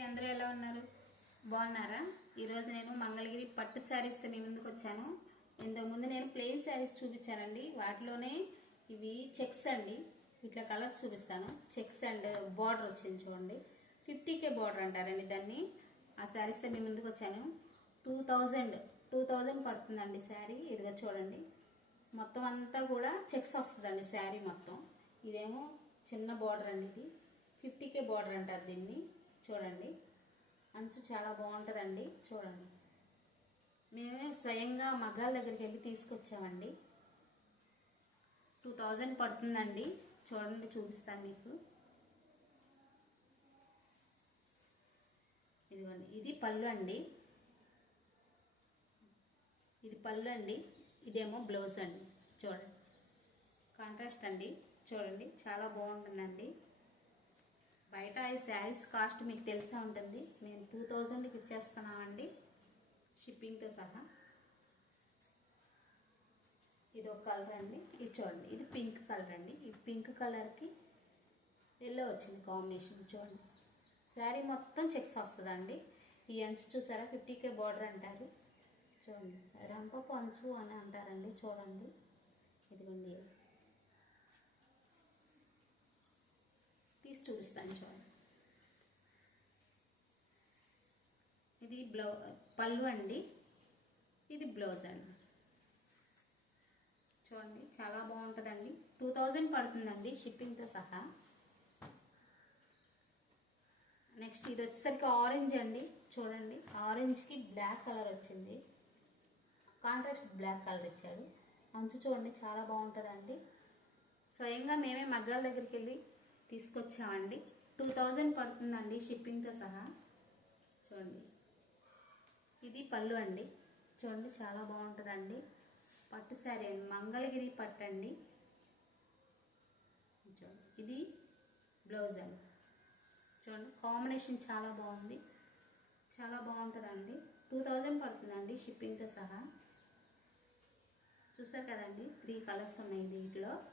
అందరూ ఎలా ఉన్నారు? బాగున్నారా? ఈరోజు నేను మంగళగిరి పట్టు శారీస్తో మీ ముందుకు వచ్చాను. ఇంతకుముందు నేను ప్లెయిన్ శారీస్ చూపించానండి. వాటిలోనే ఇవి చెక్స్ అండి. ఇట్లా కలర్స్ చూపిస్తాను. చెక్స్ అండ్ బార్డర్ వచ్చింది చూడండి. ఫిఫ్టీకే బార్డర్ అంటారండి దాన్ని. ఆ శారీస్తో మీ ముందుకు వచ్చాను. టూ థౌజండ్ టూ థౌజండ్ పడుతుందండి శారీ. ఇదిగో చూడండి. మొత్తం అంతా కూడా చెక్స్ వస్తుందండి శారీ మొత్తం. ఇదేమో చిన్న బార్డర్ అండి ఇది. ఫిఫ్టీకే బార్డర్ అంటారు దీన్ని. చూడండి. అంచు చాలా బాగుంటుందండి. చూడండి. మేమే స్వయంగా మగ్గాల దగ్గరికి వెళ్ళి తీసుకొచ్చామండి. టూ థౌజండ్ పడుతుందండి. చూడండి చూపిస్తాను మీకు. ఇదిగోండి ఇది పళ్ళు అండి. ఇది పళ్ళు అండి. ఇదేమో బ్లౌజ్ అండి. చూడండి. కాంట్రాస్ట్ అండి. చూడండి చాలా బాగుంటుందండి. బయట ఈ శారీస్ కాస్ట్ మీకు తెలిసే ఉంటుంది. మేము టూ థౌజండ్కి ఇచ్చేస్తున్నామండి. షిప్పింగ్తో సహా. ఇది ఒక కలర్ అండి. ఇది చూడండి. ఇది పింక్ కలర్ అండి. ఈ పింక్ కలర్కి ఎల్లో వచ్చింది కాంబినేషన్ చూడండి. శారీ మొత్తం చెక్స్ వస్తుందండి. ఈ అంచు చూసారా? ఫిఫ్టీ కే బార్డర్ అంటారు. చూడండి. రంపపు అంచు అని అంటారండి. చూడండి. ఇదిగోండి. చూపిస్తాను చూడండి ఇది బ్లౌ పళ్ళు అండి. ఇది బ్లౌజ్ అండి. చూడండి చాలా బాగుంటుందండి. టూ థౌజండ్ పడుతుందండి షిప్పింగ్తో సహా. నెక్స్ట్ ఇది వచ్చేసరికి ఆరెంజ్ అండి. చూడండి ఆరెంజ్కి బ్లాక్ కలర్ వచ్చింది. కాంట్రాక్ట్ బ్లాక్ కలర్ ఇచ్చాడు. అంచు చూడండి చాలా బాగుంటుందండి. స్వయంగా మేమే మగ్గాల దగ్గరికి వెళ్ళి తీసుకొచ్చామండి టూ థౌజండ్ పడుతుందండి షిప్పింగ్తో సహా. చూడండి. ఇది పళ్ళు అండి. చూడండి చాలా బాగుంటుందండి. పట్టు శారీ అండి. మంగళగిరి పట్టు అండి. చూడండి. ఇది బ్లౌజ్ అండి. చూడండి కాంబినేషన్ చాలా బాగుంది. చాలా బాగుంటుందండి. టూ థౌజండ్ పడుతుందండి షిప్పింగ్తో సహా. చూసారు కదండి? త్రీ కలర్స్ ఉన్నాయి దీంట్లో.